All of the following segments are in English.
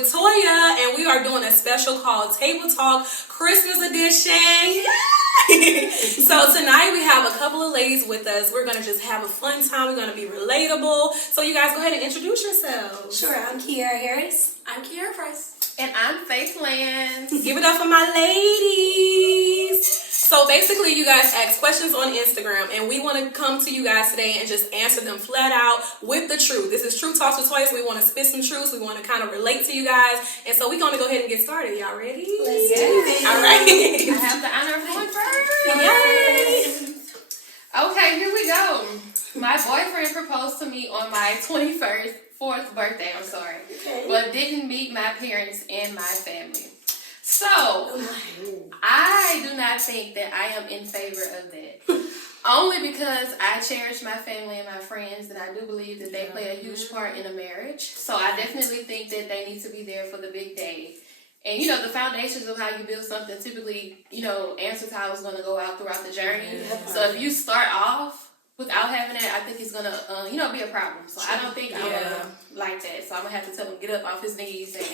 with Toya, and we are doing a special called Table Talk Christmas Edition. So tonight we have a couple of ladies with us. We're going to just have a fun time. We're going to be relatable. So you guys go ahead and introduce yourselves. Sure, I'm Kiara Harris. I'm Kiara Price. And I'm Faith Lance. Give it up for my ladies. So basically, you guys ask questions on Instagram, and we want to come to you guys today and just answer them flat out with the truth. This is Truth Talks with Twice. We want to spit some truths. We want to kind of relate to you guys. And so we're going to go ahead and get started. Y'all ready? Let's do it. All right. I have the honor of going first. Yay. Okay, here we go. My boyfriend proposed to me on my 4th birthday, Okay. but didn't meet my parents and my family. So, I do not think that I am in favor of that. Only because I cherish my family and my friends, and I do believe that they play a huge part in a marriage. So I definitely think that they need to be there for the big day. And, the foundations of how you build something typically, answers how it's going to go out throughout the journey. Yeah. So if you start off without having that, I think it's going to, be a problem. So I don't think I'm going to like that. So I'm going to have to tell him, get up off his knees and we're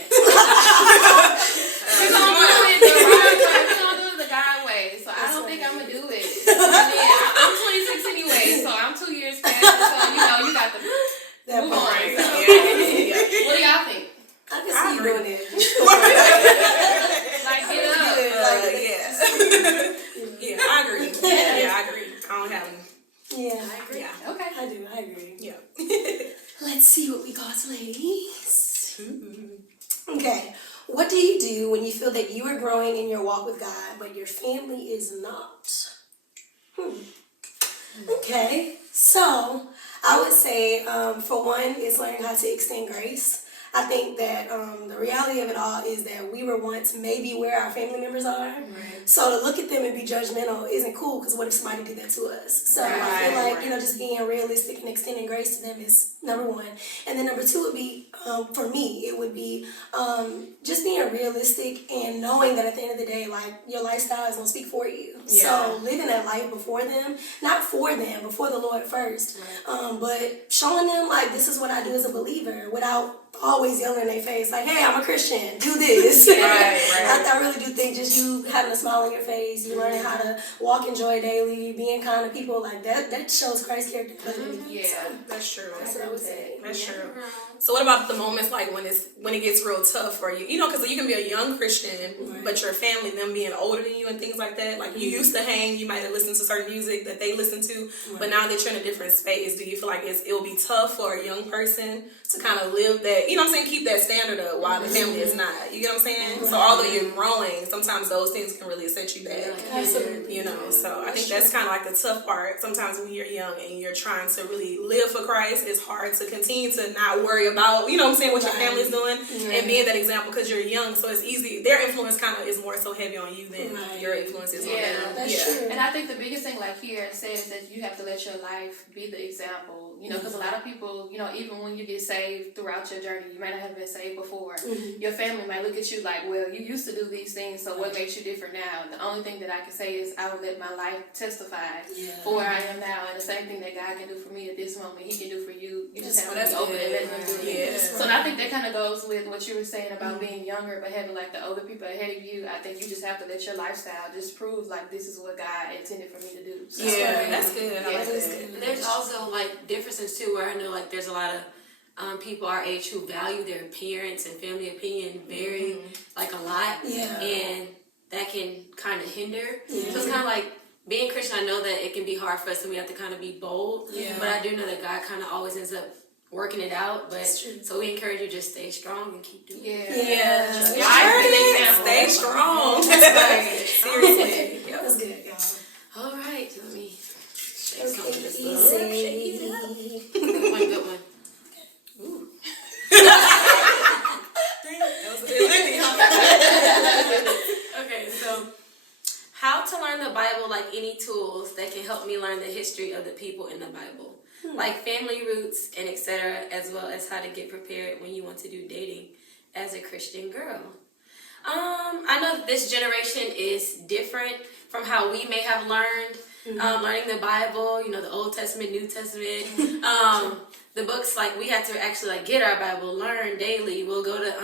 going to do it the right way. We're going to do it the God way. So I don't think I'm going to do it. And then I'm 26 anyway, so I'm 2 years past it. So, you got to move on. So, what do y'all think? I can see you doing it. Like, get up. Yeah, I agree. Yeah, I agree. I don't have any. Yeah, I agree. Yeah. Okay. I do. I agree. Yeah. Let's see what we got, ladies. Okay. What do you do when you feel that you are growing in your walk with God, but your family is not? Okay. So, I would say, for one, is learning how to extend grace. I think that the reality of it all is that we were once maybe where our family members are. Right. So to look at them and be judgmental isn't cool, because what if somebody did that to us? So I feel like, just being realistic and extending grace to them is number one. And then number two would be, for me, it would be just being realistic and knowing that at the end of the day, like, your lifestyle is going to speak for you. Yeah. So living that life before them, not for them, before the Lord first, but showing them, like, this is what I do as a believer without always yelling in their face, like, hey, I'm a Christian, do this. Right. I really do think just you having a smile on your face, you learning how to walk in joy daily, being kind to people, like that shows Christ's character. Yeah, that's true. That's what I would say. That's true. So what about the moments like when it gets real tough for you? Because you can be a young Christian, but your family, them being older than you and things like that, like you used to hang, you might have listened to certain music that they listen to, but now that you're in a different space, do you feel like it'll be tough for a young person to kind of live that, keep that standard up while the family is not? You get what I'm saying? So although you're growing, sometimes those things can really set you back. Absolutely. So I think that's kind of like the tough part. Sometimes when you're young and you're trying to really live for Christ, it's hard to continue to not worry about, what your family's doing and being that example, because you're young, so it's easy. Their influence kind of is more so heavy on you than your influence is on them. That's true. And I think the biggest thing, like here, says that you have to let your life be the example, because a lot of people, even when you get saved throughout your journey, you might not have been saved before. Your family might look at you like, well, you used to do these things, so what makes you different now? And the only thing that I can say is I will let my life testify for where I am now, and the same thing that God can do for me at this moment, He can do for you. You just have to be open and let Him do it. So I think that kind of goes with what you were saying about being younger, but having like the older people ahead of you. I think you just have to let your lifestyle just prove like this is what God intended for me to do. So, that's good. I like that. And there's also like differences too, where I know like there's a lot of people our age who value their parents and family opinion very like a lot, and that can kind of hinder. So it's kind of like being Christian. I know that it can be hard for us, and we have to kind of be bold. But I do know that God kind of always ends up working it out. But so we encourage you to just stay strong and keep doing it. Stay strong. Seriously. That's good, y'all. All right, let me shake some of this Easy. up. Good one. Ooh. Okay, so how to learn the Bible, like any tools that can help me learn the history of the people in the Bible, like family roots and etc., as well as how to get prepared when you want to do dating as a Christian girl. I know that this generation is different from how we may have learned, learning the Bible, the Old Testament, New Testament, the books, like we had to actually like get our Bible, learn daily. We'll go to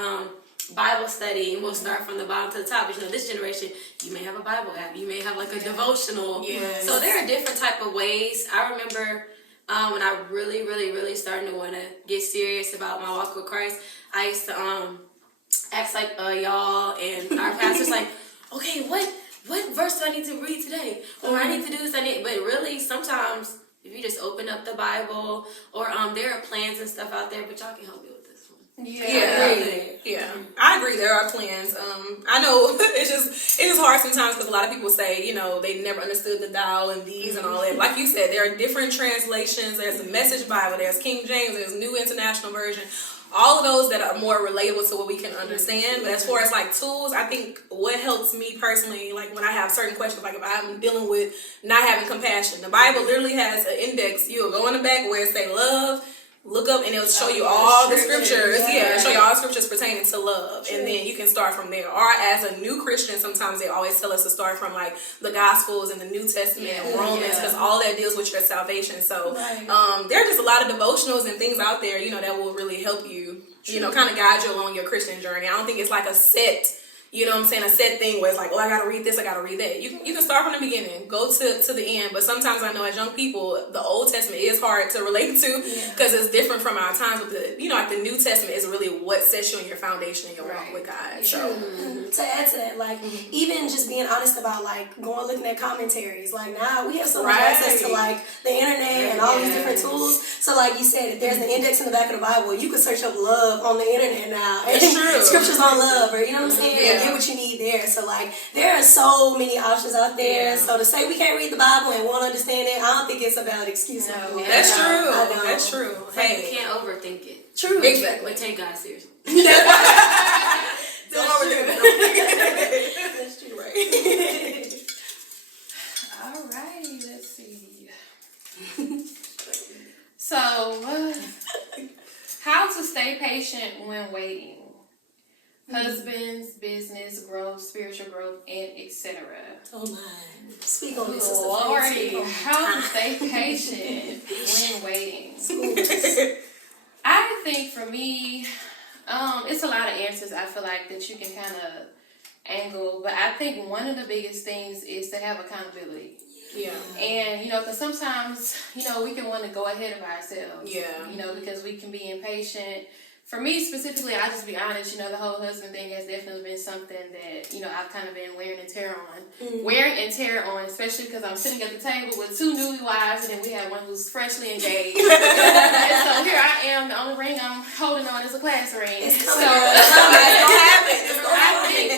Bible study, and we'll start from the bottom to the top. But this generation, you may have a Bible app, you may have like a devotional. Yes. So there are different type of ways. I remember when I really, really, really started to want to get serious about my walk with Christ, I used to ask like y'all and our pastors like, okay, what verse do I need to read today? Or I need to do this, but really sometimes if you just open up the Bible, or there are plans and stuff out there, but y'all can help me with this one. Yeah, I agree. There are plans. I know it's just hard sometimes because a lot of people say, they never understood the thou and these and all that. Like you said, there are different translations. There's a Message Bible. There's King James. There's New International Version. All of those that are more relatable to what we can understand. But as far as like tools, I think what helps me personally, like when I have certain questions, like if I'm dealing with not having compassion, the Bible literally has an index. You'll go in the back where it say love. Look up and it'll show you all the scriptures. Yeah, it'll show you all the scriptures pertaining to love. And then you can start from there. Or as a new Christian, sometimes they always tell us to start from like the Gospels and the New Testament and Romans, because all that deals with your salvation. So there are just a lot of devotionals and things out there, that will really help you, kind of guide you along your Christian journey. I don't think it's like a set, a set thing where it's like, I got to read this, I got to read that. You can start from the beginning, go to the end. But sometimes I know as young people, the Old Testament is hard to relate to because it's different from our times. But the New Testament is really what sets you on your foundation in your walk with God. Yeah. So to add to that, like even just being honest about like going looking at commentaries. Like now we have so much access to like the internet and all these different tools. So like you said, if there's an index in the back of the Bible, you can search up love on the internet now. And scriptures on love, or what I'm saying. Get what you need there. So like there are so many options out there. So to say we can't read the Bible and won't understand it, I don't think it's a valid excuse. No, that's true. That's true. Hey, you can't overthink it. True. Exactly. But take God seriously. Don't overthink it. That's true, right? Alrighty, let's see. So, how to stay patient when waiting? Husbands, business, growth, spiritual growth, and etc. Oh my. Speak on this, Sister Lordy, how to stay patient when waiting? I think for me, it's a lot of answers I feel like that you can kind of angle, but I think one of the biggest things is to have accountability. Yeah. And, because sometimes, we can want to go ahead of ourselves. Yeah. Because we can be impatient. For me specifically, I'll just be honest, the whole husband thing has definitely been something that, I've kind of been wearing and tear on, especially because I'm sitting at the table with two newlyweds, and then we have one who's freshly engaged. And so here I am, the only ring I'm holding on is a class ring. It's so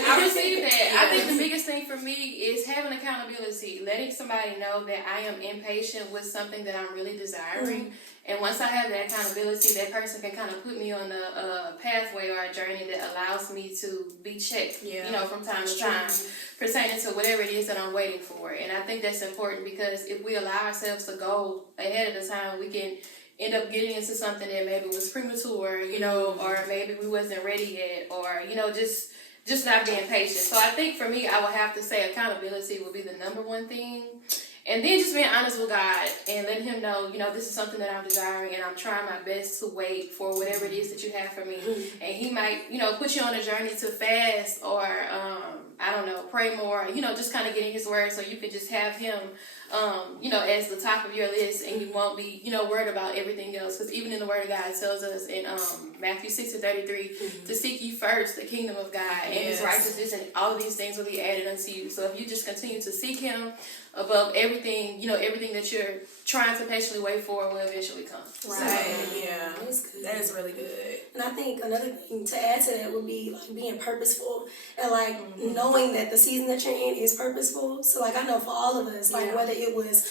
I received that. I think the biggest thing for me is having accountability, letting somebody know that I am impatient with something that I'm really desiring. And once I have that accountability, that person can kind of put me on a pathway or a journey that allows me to be checked, from time to time, pertaining to whatever it is that I'm waiting for. And I think that's important because if we allow ourselves to go ahead of the time, we can end up getting into something that maybe was premature, or maybe we wasn't ready yet, or, just not being patient. So I think for me, I would have to say accountability would be the number one thing. And then just being honest with God and letting him know, this is something that I'm desiring and I'm trying my best to wait for whatever it is that you have for me. And he might, put you on a journey to fast or, pray more, just kind of get in his word so you can just have him, as the top of your list and you won't be, worried about everything else. Because even in the word of God, it tells us in Matthew 6:33 to seek ye first the kingdom of God and his righteousness, and all of these things will be added unto you. So if you just continue to seek him above everything, everything that you're trying to patiently wait for will eventually come. Right. So, Yeah. That is really good. And I think another thing to add to that would be like being purposeful and like knowing that the season that you're in is purposeful. So like I know for all of us, like whether it was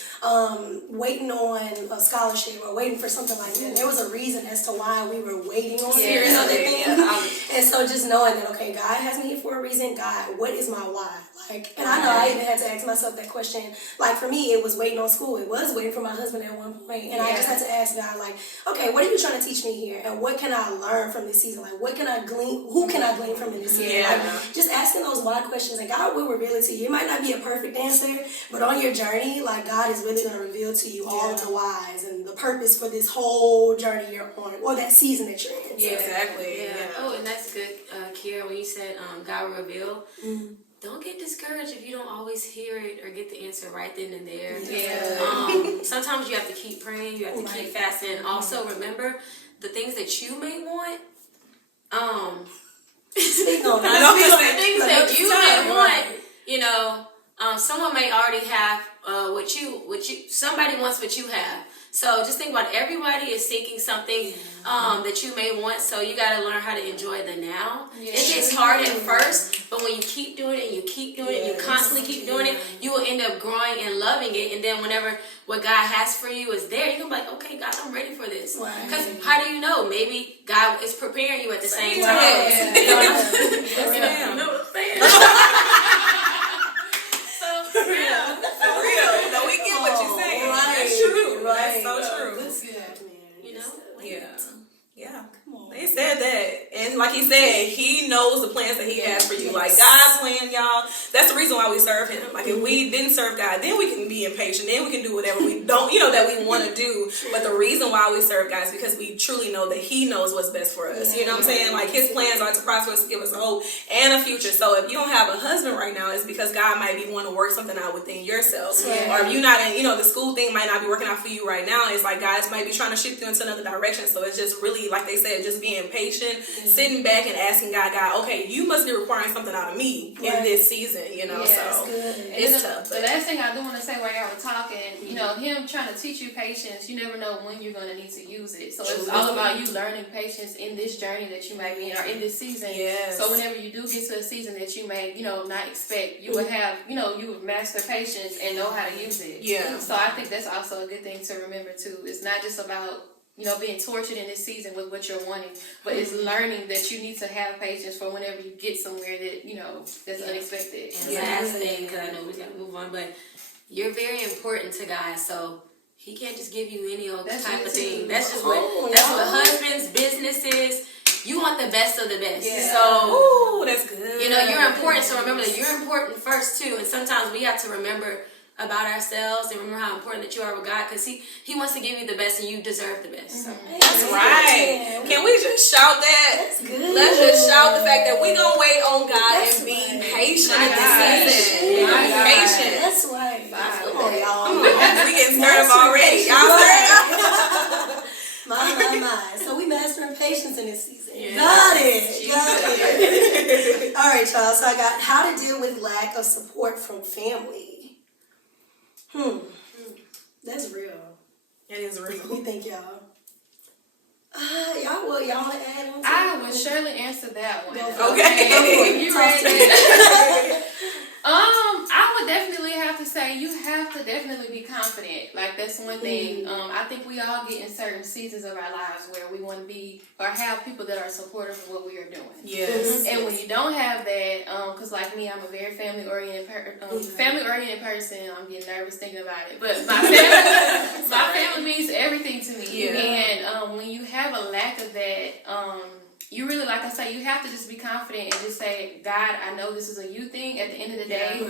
waiting on a scholarship or waiting for something like that, there was a reason as to why we were waiting on it. And so just knowing that, okay, God has me here for a reason. God, what is my why? Like, and I know I even had to ask myself that question. Like for me, it was waiting on school. It was waiting for my husband at one point. And I just had to ask God, like, okay, what are you trying to teach me here? And what can I learn from this season? Like, what can I glean? Who can I glean from in this season? Like, just asking those why questions. And God will reveal it to you. It might not be a perfect answer, but on your journey, like, God is really going to reveal to you all of the whys and the purpose for this whole journey you're on, or that season that you're in. Yeah, exactly. Yeah. Oh, and that's good, Kiera, when you said God will reveal, don't get discouraged if you don't always hear it or get the answer right then and there. Yeah. Sometimes you have to keep praying, you have to keep fasting. Also, remember the things that you may want. Speak on The that. things that you may want, you know, someone may already have what you somebody wants what you have. So just think about everybody is seeking something that you may want. So you got to learn how to enjoy the now. Yeah. It gets hard at first, but when you keep doing it and you keep doing it, and you constantly keep doing it, you will end up growing and loving it. And then whenever what God has for you is there, you're gonna be like, okay, God, I'm ready for this. Because how do you know? Maybe God is preparing you at the same time. Yeah. You know what I'm saying? For real. No, we get what you're saying. Right. That's true. Right. That's so true. That's good, man. You know? Yeah. Come on. They said that. And like he said, he knows the plans that he has for you. Like God's plan, y'all, that's the reason why we serve him. Like if we didn't serve God, then we can be impatient. Then we can do whatever we don't, that we want to do. But the reason why we serve God is because we truly know that he knows what's best for us. You know what I'm saying? Like his plans are to prosper us, to give us a hope and a future. So if you don't have a husband right now, it's because God might be wanting to work something out within yourself. Or if you're not in, the school thing might not be working out for you right now. It's like God might be trying to shift you into another direction. So it's just really, like they said, just being patient, sitting back and asking God, okay, you must be requiring something out of me in this season, so it's tough. The last thing I do want to say while y'all were talking, him trying to teach you patience, you never know when you're going to need to use it. So it's all about you learning patience in this journey that you might be in or in this season. Yes. So whenever you do get to a season that you may, not expect, you would have, you would master patience and know how to use it. Yeah. So I think that's also a good thing to remember too. It's not just about being tortured in this season with what you're wanting, but it's learning that you need to have patience for whenever you get somewhere that, that's unexpected. And last thing, because I know we got to move on, but you're very important to God, so he can't just give you any old type of thing. That's just what husbands, businesses, you want the best of the best. Yeah. So, that's good. You're important, so remember that you're important first too, and sometimes we have to remember about ourselves and remember how important that you are with God, because he wants to give you the best and you deserve the best. So. That's right. Can we just shout that? That's good. Let's just shout the fact that we're going to wait on God and be patient in this season. Be patient. That's right. Come on, y'all. We getting stirred up already. Y'all stirred up? My. So we mastering patience in this season. Yeah. Got it. All right, y'all. So I got how to deal with lack of support from family. That's real. It is real. What do you think, y'all? Y'all want to add on to I would surely answer that one. Okay. You read that? I would definitely have to say you have to definitely be confident. Like that's one thing. I think we all get in certain seasons of our lives where we want to be or have people that are supportive of what we are doing. Yes. And when you don't have that, because like me, I'm a very family oriented person. I'm getting nervous thinking about it, but my family means everything to me. Yeah. And when you have a lack of that, you really, like I say, you have to just be confident and just say, God, I know this is a you thing. At the end of the day,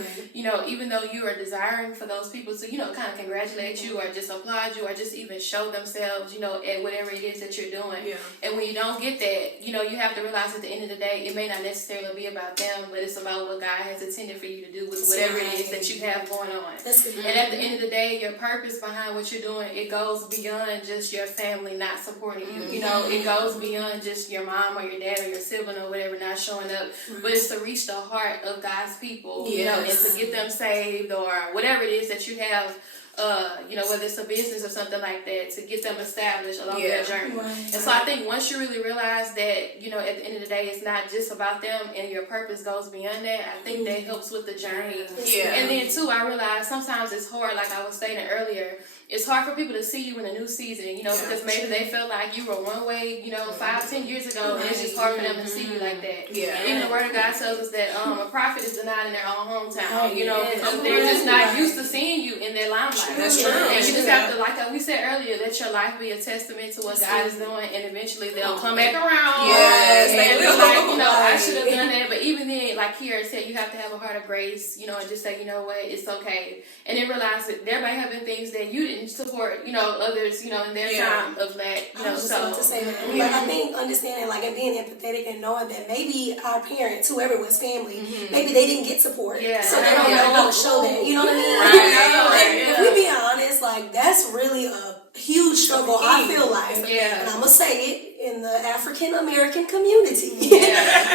even though you are desiring for those people to, kind of congratulate you or just applaud you or just even show themselves, at whatever it is that you're doing. Yeah. And when you don't get that, you have to realize at the end of the day, it may not necessarily be about them, but it's about what God has intended for you to do with whatever it is that you have going on. And at the end of the day, your purpose behind what you're doing, it goes beyond just your family not supporting you. It goes beyond just your mom or your dad or your sibling or whatever not showing up, but it's to reach the heart of God's people, and to get them saved or whatever it is that you have, whether it's a business or something like that, to get them established along their journey. And so I think once you really realize that, at the end of the day, it's not just about them and your purpose goes beyond that, I think that helps with the journey. Yeah. And then too, I realize sometimes it's hard, like I was stating earlier, it's hard for people to see you in a new season, because maybe they felt like you were one way, 5-10 years ago, and it's just hard for them to see you like that. Yeah. Even the Word of God tells us that a prophet is denied in their own hometown, because they're just not used to seeing you in their limelight. life. That's true. And you just have to, like we said earlier, let your life be a testament to what God is doing, and eventually they'll come back around. Yes, and they be will. like, you know, I should have done that. But even then, like Kiara said, you have to have a heart of grace, you know, and just say, you know what, it's okay. And then realize that there might have been things that you didn't support, you know, others, you know, in their time of lack, you know. I was So about to say that. But I think understanding, like, and being empathetic and knowing that maybe our parents, whoever was family, maybe they didn't get support. Yeah. So they don't know how to show that. You know what I mean? Right. If we be honest, like, that's really a huge struggle, I feel like. Yeah. And I'm going to say it, in the African American community,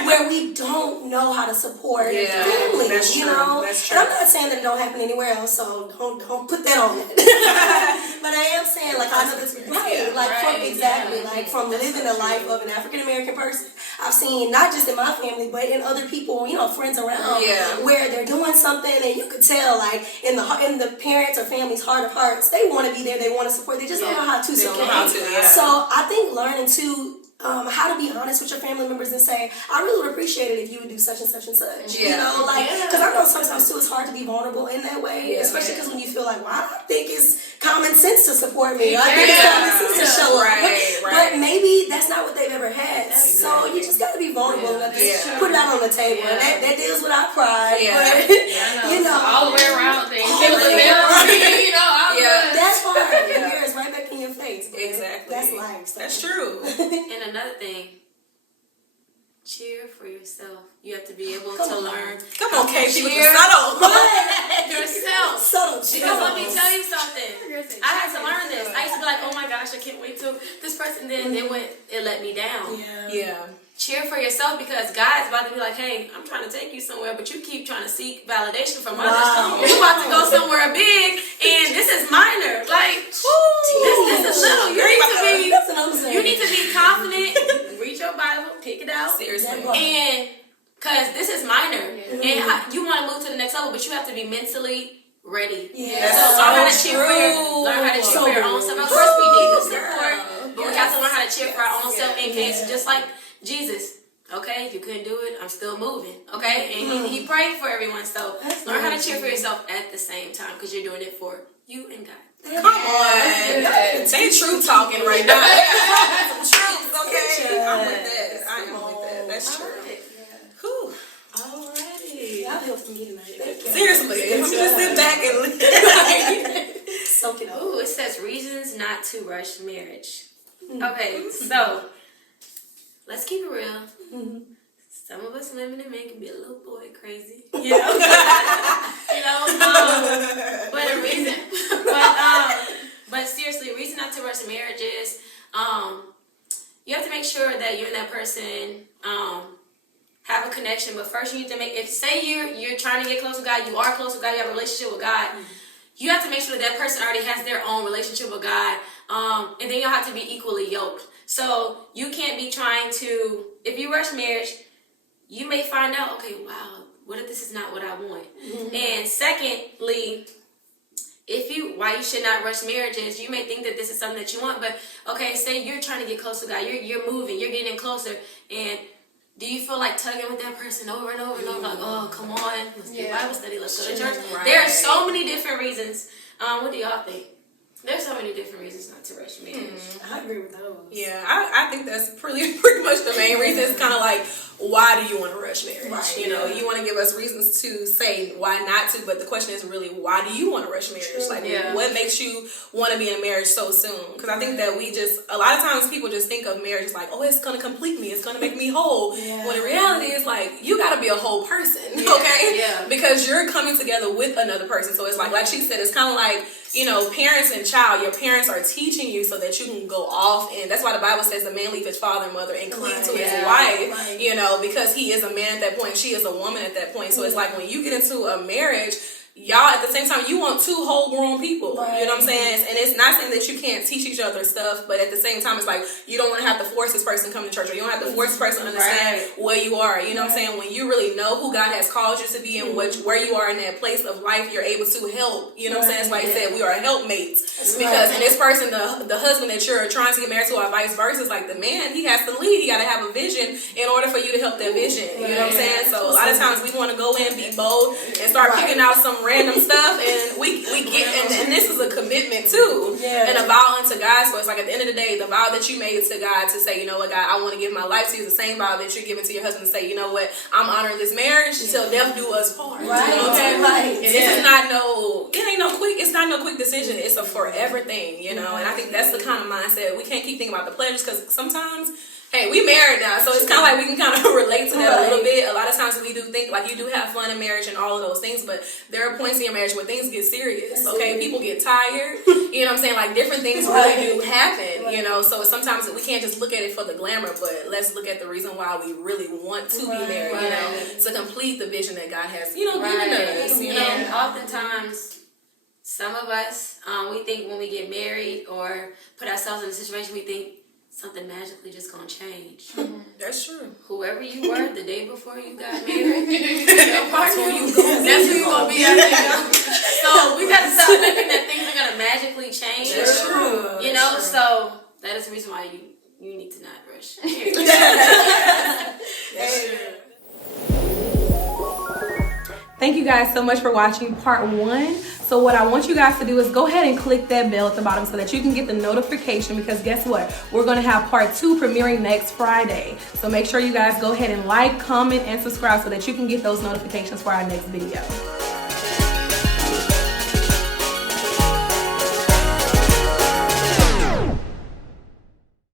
where we don't know how to support family. That's you true. know? That's And I'm true. not saying that it don't happen anywhere else, so don't put that on it. But I am saying, like, I know that's right. Like, from exactly, like, from living the life of an African American person, I've seen, not just in my family, but in other people, you know, friends around, where they're doing something, and you could tell, like, in the parents or family's heart of hearts, they want to be there, they want to support, they just don't know how to support. So I think learning to how to be honest with your family members and say, I really would appreciate it if you would do such and such and such. You know, like, because I know sometimes too it's hard to be vulnerable in that way, especially because when you feel like, well, I think it's common sense to support me. I think it's common sense to show up. But maybe that's not what they've ever had. So you just got to be vulnerable enough to put it out on the table. That deals with our pride. But, you know, all the way around things. All the way around. You know, that's hard. And yours right back in your face. Exactly. That's life. So. That's true. And another thing, cheer for yourself. You have to be able to learn. Come on, Casey, with the Cheer subtle. yourself. Subtle. Because let me tell you something. I had to learn this. I used to be like, oh my gosh, I can't wait till this person. Then it let me down. Yeah. Cheer for yourself, because God's about to be like, hey, I'm trying to take you somewhere, but you keep trying to seek validation from others. You're about to go somewhere big, and this is minor. Like, this is little. You need to be confident. Read your Bible, pick it out. Seriously. And because this is minor, and you want to move to the next level, but you have to be mentally ready. So learn how to cheer for your own self. Of course, we need the support, but we have to learn how to cheer for our own self in case, just like Jesus. Okay, you couldn't do it, I'm still moving. Okay, and he prayed for everyone. So learn how to cheer for yourself at the same time, because you're doing it for you and God. Come on. They true talking right now. Some truth, okay? I'm with that. I am with that. That's true. Whew. Alrighty. Y'all helped me tonight. Seriously. I'm just sit back and soak it up. Ooh, it says reasons not to rush marriage. Okay, so let's keep it real. Some of us women and men can be a little boy crazy. You know? But a reason. But seriously, a reason not to rush marriage is you have to make sure that you and that person have a connection. But first you need to say you're trying to get close with God, you are close with God, you have a relationship with God, you have to make sure that person already has their own relationship with God. And then you'll have to be equally yoked. So you can't be trying to, if you rush marriage, you may find out, okay, wow, what if this is not what I want? And secondly, why you should not rush marriages, you may think that this is something that you want, but okay, say you're trying to get close to God, you're moving, you're getting closer, and do you feel like tugging with that person over and over and over, like, oh, come on, let's do Bible study, let's go to church? Right. There are so many different reasons. What do y'all think? There's so many different reasons not to rush marriage. I agree with those. Yeah, I think that's pretty much the main reason. It's kind of like, why do you want to rush marriage? Right. You know, you want to give us reasons to say why not to, but the question is really, why do you want to rush marriage? Like, what makes you want to be in a marriage so soon? Because I think that a lot of times people just think of marriage as like, oh, it's going to complete me, it's going to make me whole. When in reality, it's like, you got to be a whole person, okay? Yeah. Because you're coming together with another person. So it's like she said, it's kind of like, you know, parents and child, your parents are teaching you so that you can go off, and that's why the Bible says the man leave his father and mother and cleave to his wife, you know, because he is a man at that point, she is a woman at that point. So it's like when you get into a marriage, y'all at the same time, you want two whole grown people. You know what I'm saying? And it's not saying that you can't teach each other stuff, but at the same time, it's like you don't want to have to force this person to come to church, or you don't have to force this person to understand where you are. You know what I'm saying? When you really know who God has called you to be and where you are in that place of life, you're able to help. You know what I'm saying? It's like I said, we are helpmates. Because in this person, the husband that you're trying to get married to, or vice versa, is like the man, he has to lead. He got to have a vision in order for you to help that vision. You know what I'm saying? So a lot of times we want to go in, be bold, and start picking out some random stuff, and we get, and this is a commitment too, Yeah. and a vow unto God. So it's like at the end of the day, the vow that you made to God to say, you know what, God, I want to give my life to you, is the same vow that you're giving to your husband to say, you know what, I'm honoring this marriage till death do us part. Right, You know what I'm saying? right. And this is not it's not no quick decision. It's a forever thing, you know. And I think that's the kind of mindset. We can't keep thinking about the pleasures, because sometimes, hey, we married now, so it's kind of like we can kind of relate to that a little bit. A lot of times we do think, like, you do have fun in marriage and all of those things, but there are points in your marriage where things get serious, okay? People get tired, you know what I'm saying? Like, different things really do happen, you know? So sometimes we can't just look at it for the glamour, but let's look at the reason why we really want to be married, you know, to complete the vision that God has, you know, given us, you know? And oftentimes, some of us, we think when we get married or put ourselves in a situation, we think something magically just gonna change. That's true. Whoever you were the day before you got married, that's who you gonna be after you. So we gotta stop thinking that things are gonna magically change. That's true. You know, so that is the reason why you need to not rush. That's true. Thank you guys so much for watching part 1. So what I want you guys to do is go ahead and click that bell at the bottom so that you can get the notification, because guess what? We're going to have part 2 premiering next Friday. So make sure you guys go ahead and like, comment, and subscribe so that you can get those notifications for our next video.